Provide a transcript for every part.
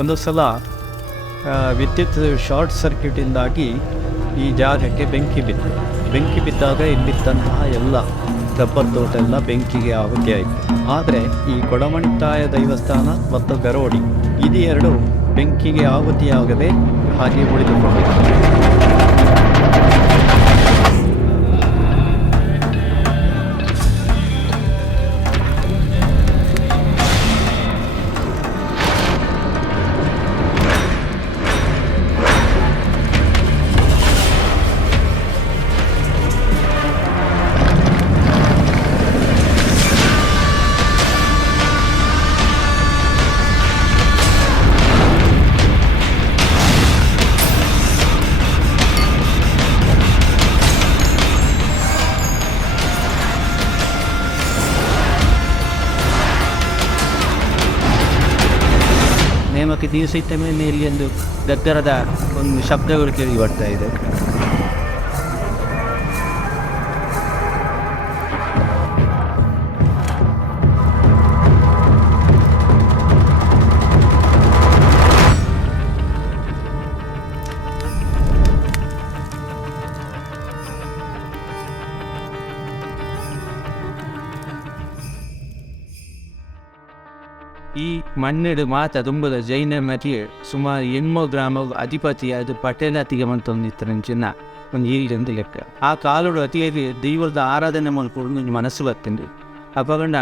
ಒಂದು ಸಲ ವಿದ್ಯುತ್ ಶಾರ್ಟ್ ಸರ್ಕ್ಯೂಟಿಂದಾಗಿ ಈ ಜಾಗಕ್ಕೆ ಬೆಂಕಿ ಬಿದ್ದಾಗ ಇಲ್ಲಿದ್ದಂತಹ ಎಲ್ಲ ರಬ್ಬರ್ ತೋಟ ಎಲ್ಲ ಬೆಂಕಿಗೆ ಆಹುತಿಯಾಯಿತು. ಆದರೆ ಈ ಕೊಡಮಣಿತಾಯ ದೇವಸ್ಥಾನ ಮತ್ತು ಗರೋಡಿ ಇದು ಎರಡು ಬೆಂಕಿಗೆ ಆಹುತಿಯಾಗದೆ ಹಾಗೆ ಉಳಿದುಕೊಂಡಿದೆ. ನೇಮಕ್ಕೆ ದಿವಸ ಮೇಲೆ ಇಲ್ಲಿ ಒಂದು ಗದ್ದರದ ಒಂದು ಶಬ್ದಗಳು ಕೇಳಿ ಬರ್ತಾ ಇದೆ. ಈ ಮಣ್ಣೆಡು ಮಾತ ತುಂಬದ ಜೈನ ಮತಿಗೆ ಸುಮಾರು 800 ಗ್ರಾಮ ಅಧಿಪತಿಯಾದ ಪಟೇಲತಿಗೆ ಮಂತೊಂದಿತ್ತರಂಚಿನ ಒಂದು ಈರಿದಂತ ಲೆಕ್ಕ. ಆ ಕಾಲೋಡು ಅತಿಯಲ್ಲಿ ದೈವದ ಆರಾಧನೆ ಮಾಡ್ಕೊಂಡು ಒಂದು ಮನಸ್ಸು ಬರ್ತಂದು ಅಪಗಂಡ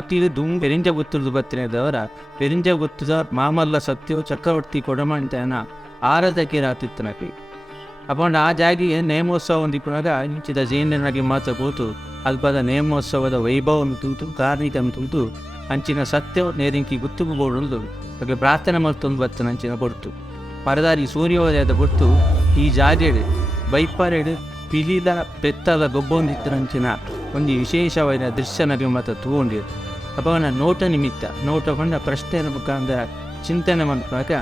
ಅತಿದು ದುಮ್ ಪೆರಿಂಜ ಗೊತ್ತುದು ಬತ್ತಿನದವರ ಪೆರಿಂಜ ಗೊತ್ತುದ ಮಾಮಲ್ಲ ಸತ್ಯೋ ಚಕ್ರವರ್ತಿ ಕೊಡಮಂತನ ಆರಾಧಕ್ಕೆ ರಾತಿತ್ತನಕಿ ಅಪಗಂಡ ಆ ಜಾಗಿಗೆ ನೇಮೋತ್ಸವ ಹೊಂದಿಕೊಂಡಾಗ ಇಂಚಿದ ಜೈನನಾಗಿ ಮಾತ್ರ ಕೂತು ಅಲ್ಪದ ನೇಮೋತ್ಸವದ ವೈಭವವನ್ನು ತೂತು ಕಾರ್ಣಿಕನ್ನು ತೂತು ಅಂಚಿನ ಸತ್ಯ ನೇರಿಂಕಿ ಗುತ್ತುಗು ಬೋಡಲು ಹಾಗೆ ಪ್ರಾರ್ಥನೆ ಮಾಡ್ತೊಂದು ಬರ್ತನ ಅಂಚಿನ ಕೊಡ್ತು ಪರದಾರಿ ಸೂರ್ಯೋದಯದ ಕೊಡ್ತು ಈ ಜಾಗೆಡು ಬೈಪರೆಡು ಪಿಲಿದ ಪೆತ್ತದ ಗೊಬ್ಬೊಂದಿತ್ತರಂಚಿನ ಒಂದು ವಿಶೇಷವಾದ ದೃಶ್ಯನಗೆ ಮಾತ್ರ ತಗೊಂಡಿರು. ಅಪವನ ನೋಟ ನಿಮಿತ್ತ ನೋಟಗೊಂಡ ಪ್ರಶ್ನೆಯ ಮುಖಾಂತರ ಚಿಂತನೆ ಮಾಡಿದಾಗ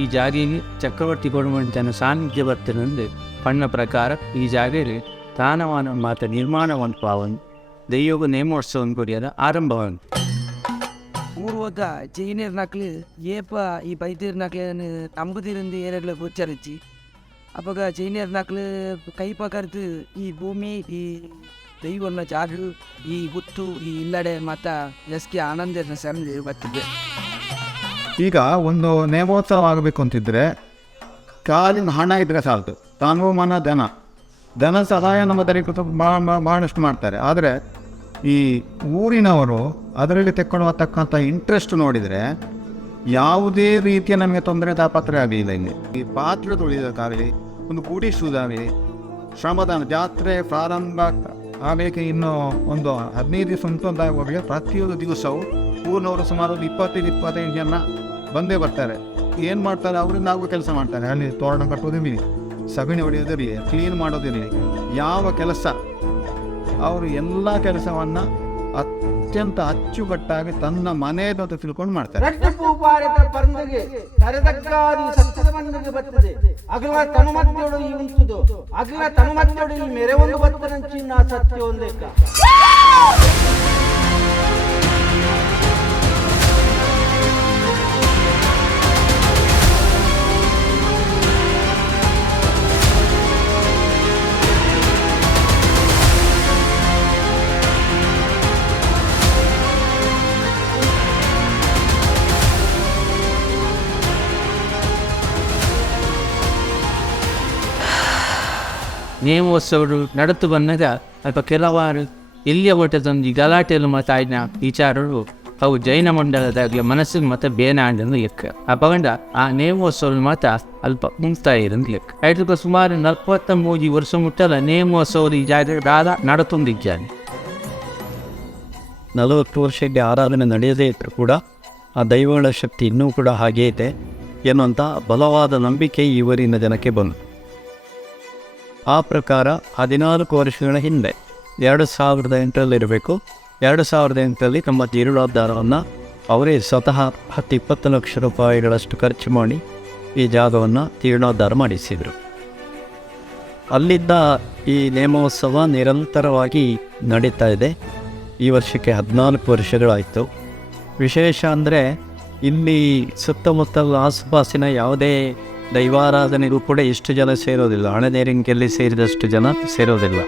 ಈ ಜಾಗೆಗೆ ಚಕ್ರವರ್ತಿ ಕೊಡಮಂತನ ಸಾನ್ನಿಧ್ಯ ಬರ್ತನೆಂದು ಪಣ್ಣ ಪ್ರಕಾರ ಈ ಜಾಗೆಗೆ ತಾನವಾನ ಮಾತ್ರ ನಿರ್ಮಾಣವನ್ನು ಪಾವನ್ ದೈವಗ ನೇಮೋತ್ಸವವನ್ನು ಕೊಡಿಯದ ಆರಂಭವನ್ನು ಪೂರ್ವದ ಜೈನರ್ ನಕ್ಲು ಏಪ ಈ ಬೈದ್ಯರ್ ನಕ್ಲು ನಂಬುದಿರಂದು ಏನೆಲ್ಲ ಗೋಚರಿಸಿ ಅವಾಗ ಜೈನರ್ ನಕ್ಲು ಕೈಪ ಕರೆದು ಈ ಭೂಮಿ ಈ ದೈವನ ಜಾಗ ಈ ಗುತ್ತು ಈ ಇಲ್ಲಡೆ ಮತ್ತು ಎಸ್ಕೆ ಆನಂದ ಸೆಂದು ಬರ್ತಿದ್ದೆ. ಈಗ ಒಂದು ನೇಮೋತ್ಸವ ಆಗಬೇಕು ಅಂತಿದ್ರೆ ಕಾಲಿನ ಹಣ ಇದ್ರೆ ಸಾಲದು, ತಾನು ಮನ ದನ ಸಹಾಯ ನಮ್ಮ ದರಿಕೃತ ಭಾಳಷ್ಟು ಮಾಡ್ತಾರೆ. ಆದರೆ ಈ ಊರಿನವರು ಅದರಲ್ಲಿ ತೆಕ್ಕೊಳ್ಳತಕ್ಕಂಥ ಇಂಟ್ರೆಸ್ಟ್ ನೋಡಿದರೆ ಯಾವುದೇ ರೀತಿಯ ನಮಗೆ ತೊಂದರೆ ತಾಪತ್ರೆ ಆಗಲಿಲ್ಲ. ಇಲ್ಲಿ ಈ ಪಾತ್ರೆ ತೊಳಿಯೋದಕ್ಕಾಗಲಿ, ಒಂದು ಕೂಡಿಸುವುದಾಗಲಿ, ಶ್ರಮದಾನ ಜಾತ್ರೆ ಪ್ರಾರಂಭ ಆಗಲಿಕ್ಕೆ ಇನ್ನೂ ಒಂದು 15 ದಿವಸ ಉಂಟು ಅಂತಾಗುವಾಗ ಪ್ರತಿಯೊಂದು ದಿವಸವೂ ಊರಿನವರು ಸುಮಾರು 20-25 ಜನ ಬಂದೇ ಬರ್ತಾರೆ. ಏನು ಮಾಡ್ತಾರೆ, ಅವರಿಂದ ನಾವು ಕೆಲಸ ಮಾಡ್ತಾರೆ. ಅಲ್ಲಿ ತೋರಣ ಕಟ್ಟೋದಿರಲಿ, ಸಗಣಿ ಹೊಡೆಯೋದಿರಲಿ, ಕ್ಲೀನ್ ಮಾಡೋದಿರಲಿ, ಯಾವ ಕೆಲಸ ಅವರು ಎಲ್ಲ ಕೆಲಸವನ್ನು ಅತ್ಯಂತ ಅಚ್ಚುಕಟ್ಟಾಗಿ ತನ್ನ ಮನೆಯನ್ನು ತಿಳ್ಕೊಂಡು ಮಾಡ್ತಾರೆ. ಅಗಲ ತನುಮದ್ದೋಡು ಈ ಉಂಟುದು ಅಗಲ ತನುಮದ್ದೋಡು ಈ ಮೇರೆ ಒಂದು ಬತ್ತನಂಚಿನ ಸತ್ಯ ಒಂದೇಕ ನೇಮೋತ್ಸವರು ನಡೆದು ಬಂದಾಗ ಅಥವಾ ಕೆಲವಾರು ಎಲ್ಲಿಯ ಒಟ್ಟದೊಂದು ಗಲಾಟೆಯಲ್ಲಿ ಮಾತಾಡಿನ ವಿಚಾರಗಳು ಅವು ಜೈನ ಮಂಡಲದಾಗಲಿ ಮನಸ್ಸಿಗೆ ಮತ್ತು ಬೇನಾಂಡನ್ನು ಲೆಕ್ಕ. ಅಪಗಂಡ ಆ ನೇಮೋತ್ಸವ ಮಾತ್ರ ಅಲ್ಪ ಮುಂತಾ ಇರಂದು ಲೆಕ್ಕ. ಅದಕ್ಕೆ ಸುಮಾರು 43 ವರ್ಷ ಮುಟ್ಟಲ ನೇಮೋತ್ಸವದ ಈ ಜಾಗ ನಡೆತೊಂದಿದ್ದಾನೆ. 40 ವರ್ಷಕ್ಕೆ ಆರಾಧನೆ ನಡೆಯದೇ ಇದ್ದರೂ ಕೂಡ ಆ ದೈವಗಳ ಶಕ್ತಿ ಇನ್ನೂ ಕೂಡ ಹಾಗೇ ಇದೆ ಎನ್ನುವಂಥ ಬಲವಾದ ನಂಬಿಕೆ ಇವರಿನ ಜನಕ್ಕೆ ಬಂತು. ಆ ಪ್ರಕಾರ 14 ವರ್ಷಗಳ ಹಿಂದೆ 2008ರಲ್ಲಿರಬೇಕು. 2008ರಲ್ಲಿ ನಮ್ಮ ಜೀರ್ಣೋದ್ಧಾರವನ್ನು ಅವರೇ ಸ್ವತಃ 10-20 ಲಕ್ಷ ರೂಪಾಯಿಗಳಷ್ಟು ಖರ್ಚು ಮಾಡಿ ಈ ಜಾಗವನ್ನು ಜೀರ್ಣೋದ್ಧಾರ ಮಾಡಿಸಿದರು. ಅಲ್ಲಿದ್ದ ಈ ನೇಮೋತ್ಸವ ನಿರಂತರವಾಗಿ ನಡೀತಾ ಇದೆ. ಈ ವರ್ಷಕ್ಕೆ 14 ವರ್ಷಗಳಾಯಿತು. ವಿಶೇಷ ಅಂದರೆ ಇಲ್ಲಿ ಸುತ್ತಮುತ್ತಲ ಆಸುಪಾಸಿನ ಯಾವುದೇ ದೈವಾರಾಧನೆಗೂ ಕೂಡ ಎಷ್ಟು ಜನ ಸೇರೋದಿಲ್ಲ. ಹಣೆದೇರಿಂಕೆಯಲ್ಲಿ ಸೇರಿದಷ್ಟು ಜನ ಸೇರೋದಿಲ್ಲ.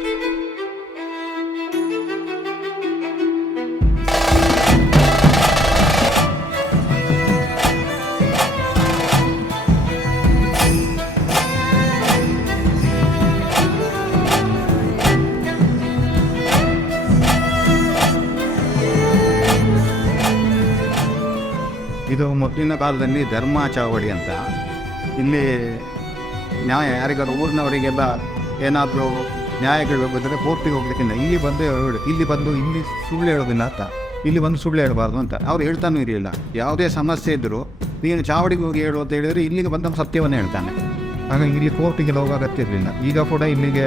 ಇದು ಮೊದಲಿನ ಕಾಲದಲ್ಲಿ ಧರ್ಮ ಚಾವಡಿ ಅಂತ. ಇಲ್ಲಿ ನ್ಯಾಯ ಯಾರಿಗಾದ್ರು ಊರಿನವರಿಗೆಲ್ಲ ಏನಾದರೂ ನ್ಯಾಯಗಳು ಬಂದರೆ ಕೋರ್ಟಿಗೆ ಹೋಗ್ಲಿಕ್ಕಿಲ್ಲ, ಇಲ್ಲಿ ಬಂದು ಸುಳ್ಳು ಹೇಳೋದಿಲ್ಲ ಅಂತ, ಇಲ್ಲಿ ಬಂದು ಸುಳ್ಳು ಹೇಳಬಾರ್ದು ಅಂತ ಅವ್ರು ಹೇಳ್ತಾನೂ ಇರಲಿಲ್ಲ. ಯಾವುದೇ ಸಮಸ್ಯೆ ಇದ್ದರೂ ನೀನು ಚಾವಡಿಗೆ ಹೋಗಿ ಹೇಳು ಅಂತ ಹೇಳಿದರೆ ಇಲ್ಲಿಗೆ ಬಂದ ಸತ್ಯವನ್ನು ಹೇಳ್ತಾನೆ. ಹಾಗಾಗಿ ಇಲ್ಲಿ ಕೋರ್ಟಿಗೆಲ್ಲ ಹೋಗೋ ಅಗತ್ಯ ಇರಲಿಲ್ಲ. ಈಗ ಕೂಡ ಇಲ್ಲಿಗೆ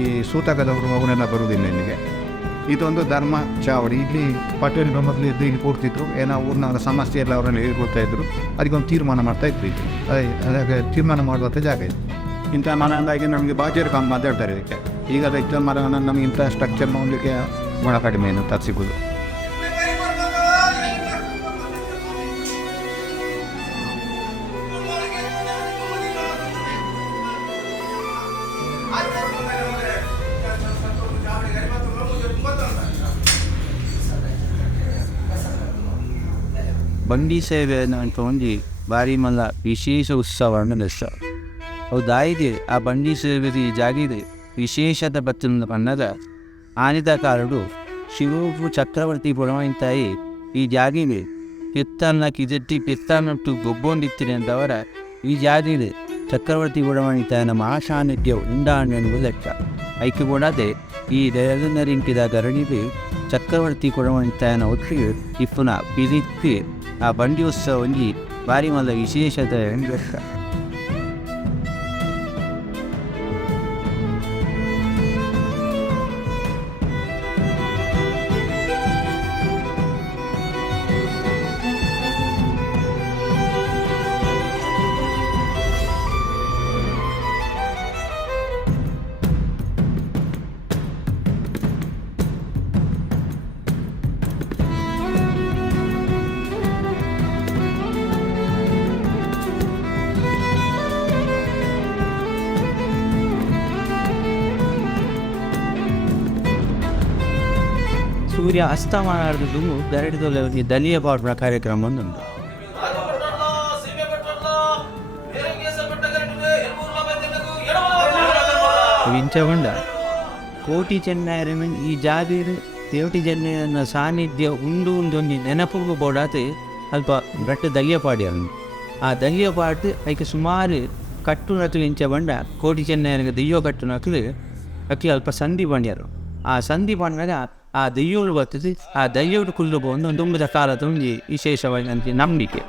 ಈ ಸೂತಕದವರು ಅವರೆಲ್ಲ ಬರುವುದಿಲ್ಲ ಇಲ್ಲಿಗೆ. ಇದೊಂದು ಧರ್ಮ ಚಾವಡಿ. ಇಲ್ಲಿ ಪಟೇಲ್ರು ಮೊದಲು ಇದ್ದು ಇಲ್ಲಿ ಕೂರ್ತಿದ್ರು, ಏನೋ ಊರಿನ ಸಮಸ್ಯೆ ಎಲ್ಲ ಅವರಲ್ಲಿ ಹೇಳ್ಕೊಳ್ತಾ ಇದ್ರು, ಅದಕ್ಕೊಂದು ತೀರ್ಮಾನ ಮಾಡ್ತಾ ಇದ್ರು. ಇಲ್ಲಿ ಅದಕ್ಕೆ ತೀರ್ಮಾನ ಮಾಡುವಂಥ ಜಾಗ ಇದೆ. ಇಂಥ ಮರ ಅಂದಾಗಿ ನಮಗೆ ಬಾಜೇರು ಕಾಂಬ ಅಂತ ಹೇಳ್ತಾರೆ ಇದಕ್ಕೆ. ಈಗ ಇಂಥ ಮರ ನಮಗೆ ಇಂಥ ಸ್ಟ್ರಕ್ಚರ್ ನೋಡಲಿಕ್ಕೆ ಭಾಳ ಕಡಿಮೆ ಏನು ಸಿಗೋದು. ಬಂಡಿ ಸೇವೆ ಅಂತ ಒಂದು ಭಾರಿ ಮಲ್ಲ ವಿಶೇಷ ಉತ್ಸವವನ್ನು ನಡೆಸ್ತಾರೆ. ಹೌದಾಯಿದೆ ಆ ಬಂಡಿ ಸೇವೆ ಜಾಗಿದೆ ವಿಶೇಷತೆ ಬತ್ತಿನ ಬಣ್ಣದ ಆನಿದ ಕಾರಡು ಶಿವಪು ಚಕ್ರವರ್ತಿ ಪುರವಂತಾಯಿ ಈ ಜಾಗಿವೆ ಪಿತ್ತನ್ನ ಕಿಜೆಟ್ಟಿ ಪಿತ್ತನ್ನಟ್ಟು ಗೊಬ್ಬೊಂದಿತ್ತಿರಿ ಅಂತವರ ಈ ಜಾಗಿದೆ ಚಕ್ರವರ್ತಿ ಪುರವಣಿತಾಯನ ಮಹಾಶಾನಿಧ್ಯ ಉಂಡಾಣೆನ್ನುವ ಲೆಕ್ಕ. ಐಕ್ಯ ಕೂಡದೆ ಈ ದಯದನರಿಂಕಿದ ಗರಣಿಗೆ ಚಕ್ರವರ್ತಿ ಪುರವಣಿತಾಯನ ಒಟ್ಟಿಗೆ ಇಪ್ಪುನ ಪಿರಿತ್ತಿ ಆ ಬಂಡಿ ಉತ್ಸವ ಒಂಜಿ ಭಾರಿ ಮಲ್ಲ ವಿಶೇಷತೆ ಲೆಕ್ಕ. ಸೂರ್ಯ ಅಸ್ತಮಾನದ್ದು ಗರಡಿದೊಲೆ ದಲಿಯ ಪಾಡುವ ಕಾರ್ಯಕ್ರಮ ಒಂದುಂಟು. ಇಂಚಗೊಂಡ ಕೋಟಿ ಚೆನ್ನೈರಮನ್ ಈ ಜಾಗೀರು ತೇವಟಿ ಚೆನ್ನೈನ ಸಾನ್ನಿಧ್ಯ ಉಂಡು ಒಂದೊಂದು ನೆನಪು ಬೋಡಾತೆ ಅಲ್ಪ ಗಟ್ಟು ದಲಿಯ ಪಾಡಿ ಅನ್ನು ಆ ದಲಿಯ ಪಾಡು ಅದಕ್ಕೆ ಸುಮಾರು ಕಟ್ಟು ನಕಲು ಇಂಚಗೊಂಡ ಕೋಟಿ ಚೆನ್ನೈನಿಗೆ ದೆಯ್ಯೋ ಕಟ್ಟು ನಕಲು ಅಕ್ಕಿ ಅಲ್ಪ ಸಂಧಿ ಬಂಡ್ಯರು. ಆ ಸಂಧಿ ಬಂದಾಗ ಆ ದೆಯ್ಯೋಳು ಬರ್ತದೆ. ಆ ದೆಯ್ಯೋಡು ಕುಲ್ಲು ಒಂದೊಂದು ತುಂಬದ ಕಾಲದ ಒಂದು ವಿಶೇಷವಾಗಿ ನಂಬಿಕೆ.